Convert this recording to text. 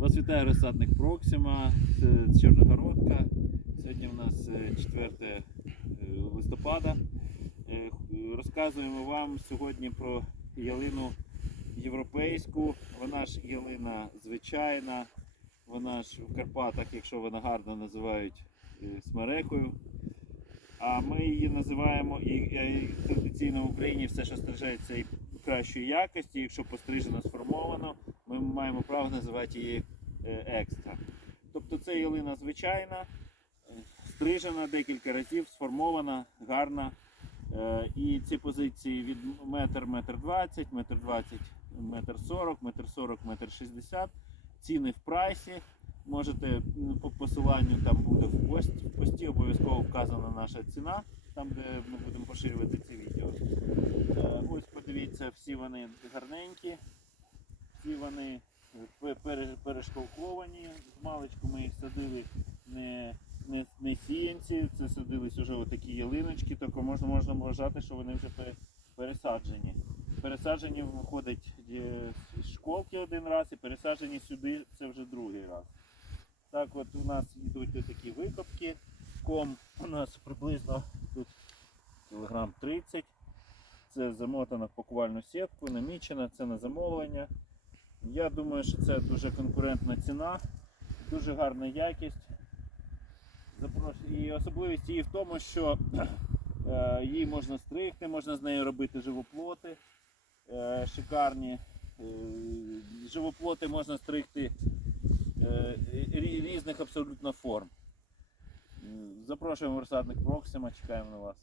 Вас вітає розсадник Проксима, це Чорногородка. Сьогодні у нас е, 4 е, листопада. Е, Розказуємо вам сьогодні про ялину європейську. Вона ж ялина звичайна, вона ж в Карпатах, якщо вона гарно називають е, смерекою. А ми її називаємо і, і традиційно в Україні все, що стрижається і кращої якості, якщо пострижено сформовано, ми маємо право називати її е, екстра. Тобто це ялина звичайна, е, стрижена декілька разів, сформована, гарна. Е, І ці позиції від метр, метр двадцять, метр двадцять, метр сорок, метр сорок, метр шістдесят. Ціни в прайсі. Можете по посиланню там буде в пості, в пості обов'язково вказана наша ціна, там де ми будемо поширювати ці відео. Е, Ось подивіться, всі вони гарненькі, всі вони пе- пере- перешкалковані. З маличку ми їх садили не, не, не сіянці, це садились вже отакі ялиночки, тільки можна, можна вважати, що вони вже пересаджені. Пересаджені виходить е, з школки один раз і пересаджені сюди це вже другий раз. Так от у нас йдуть такі викопки. Ком у нас приблизно тут кілограм 30. Це замотано в пакувальну сітку, намічено, це на замовлення. Я думаю, що це дуже конкурентна ціна, дуже гарна якість. І особливість її в тому, що е, її можна стригти, можна з нею робити живоплоти е, шикарні. Е, Живоплоти можна стригти різних абсолютно форм. Запрошуємо в розсадник Проксима, чекаємо на вас.